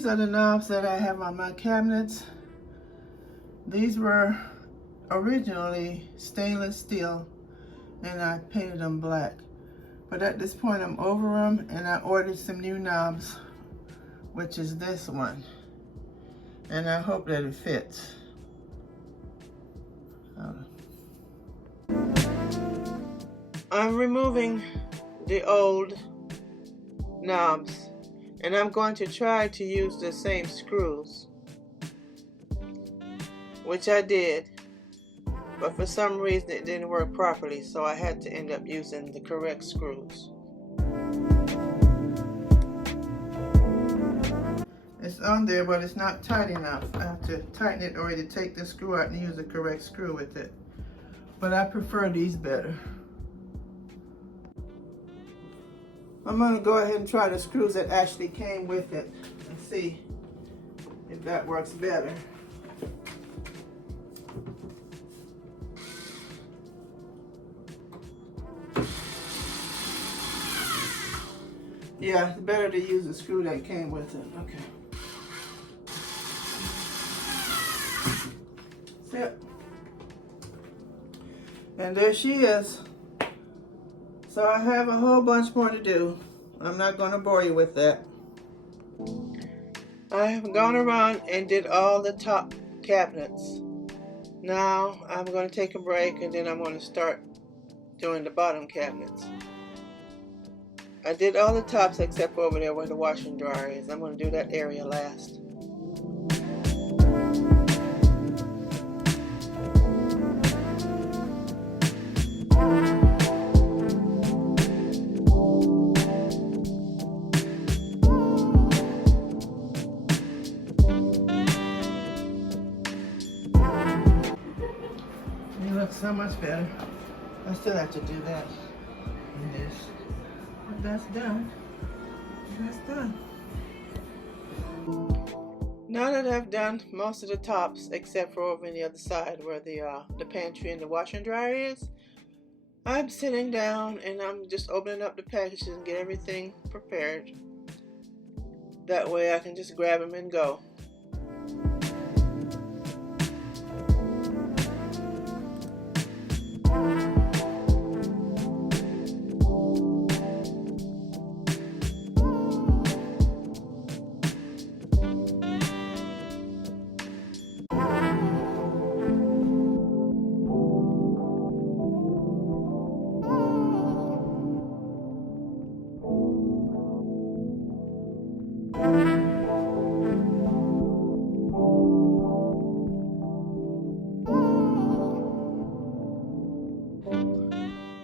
these are the knobs that I have on my cabinets. These were originally stainless steel and I painted them black. But at this point I'm over them and I ordered some new knobs, which is this one. And I hope that it fits. I'm removing the old knobs and I'm going to try to use the same screws, which I did, but for some reason it didn't work properly, so I had to end up using the correct screws. It's on there, but it's not tight enough. I have to tighten it or either take the screw out and use the correct screw with it. But I prefer these better. I'm going to go ahead and try the screws that actually came with it and see if that works better. Yeah, it's better to use the screw that came with it. Okay. Sit. And there she is. So I have a whole bunch more to do. I'm not going to bore you with that. I have gone around and did all the top cabinets. Now I'm going to take a break and then I'm going to start doing the bottom cabinets. I did all the tops except for over there where the washer and dryer is. I'm going to do that area last. You look so much better. I still have to do that and this. But that's done. That's done. Now that I've done most of the tops, except for over on the other side where the pantry and the washer and dryer is, I'm sitting down and I'm just opening up the packages and get everything prepared. That way I can just grab them and go.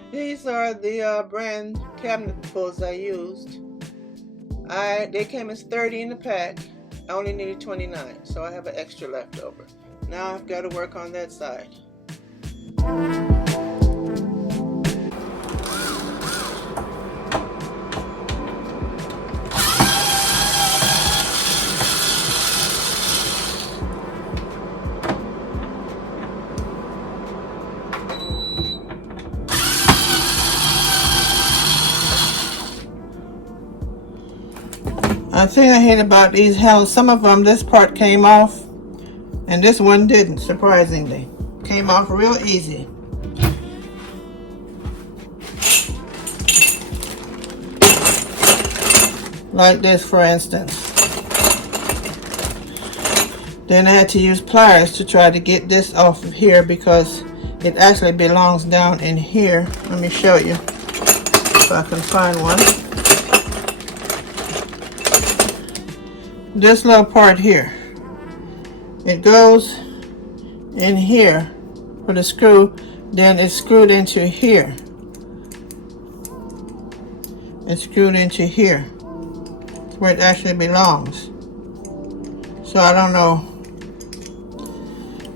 These are the brand cabinet pulls I used. They came as 30 in the pack. I only needed 29, so I have an extra left over. Now I've got to work on that side. The thing I hate about these hells, some of them, this part came off, and this one didn't, surprisingly. Came off real easy. Like this, for instance. Then I had to use pliers to try to get this off of here because it actually belongs down in here. Let me show you if I can find one. This little part here, it goes in here for the screw, then it's screwed into here. It's screwed into here. It's where it actually belongs. So I don't know.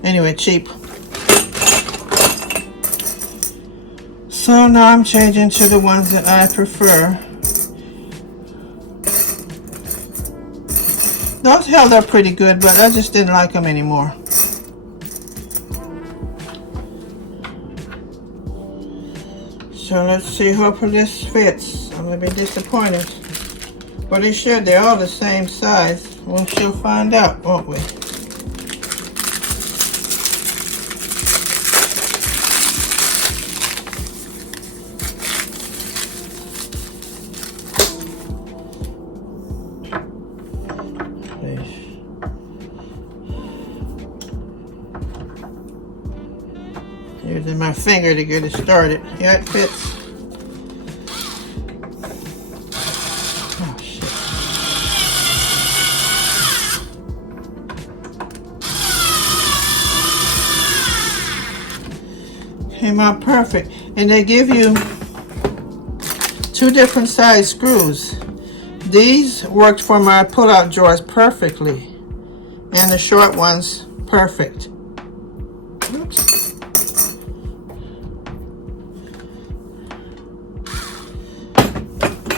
Anyway, cheap. So now I'm changing to the ones that I prefer. Those held up pretty good, but I just didn't like them anymore. So let's see, hopefully this fits. I'm gonna be disappointed. But it should, they're all the same size. We shall find out, won't we? Using my finger to get it started. Yeah, it fits. Oh, shit. Came out perfect. And they give you 2 different size screws. These worked for my pull-out drawers perfectly. And the short ones, perfect. Oops.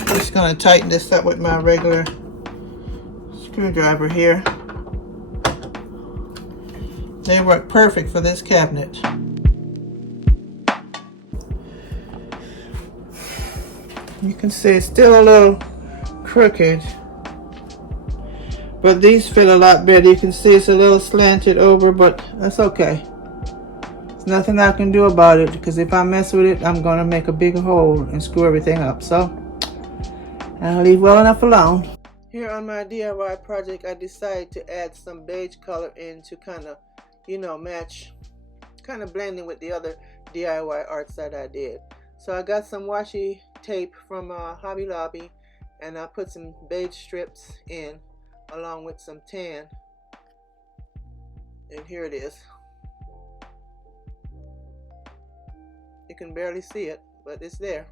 Just gonna tighten this up with my regular screwdriver here. They work perfect for this cabinet. You can see it's still a little crooked, but these fit a lot better. You can see it's a little slanted over, but that's okay. There's nothing I can do about it, because if I mess with it, I'm gonna make a big hole and screw everything up. So I'll leave well enough alone. Here on my DIY project, I decided to add some beige color in to kind of, you know, match, kind of blending with the other DIY arts that I did. So I got some washi tape from Hobby Lobby, and I put some beige strips in along with some tan, and here it is. You can barely see it, but it's there.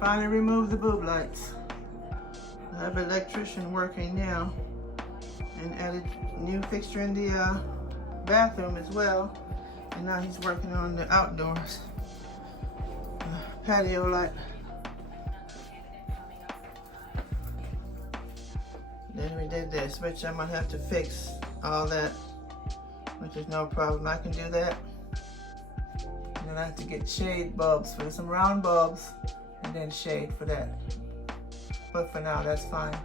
Finally removed the boob lights. I have an electrician working now, and added a new fixture in the bathroom as well. And now he's working on the outdoors patio light. Then we did this, which I'm gonna have to fix all that, which is no problem. I can do that. And then I have to get shade bulbs for some round bulbs, and then shade for that. But for now, that's fine.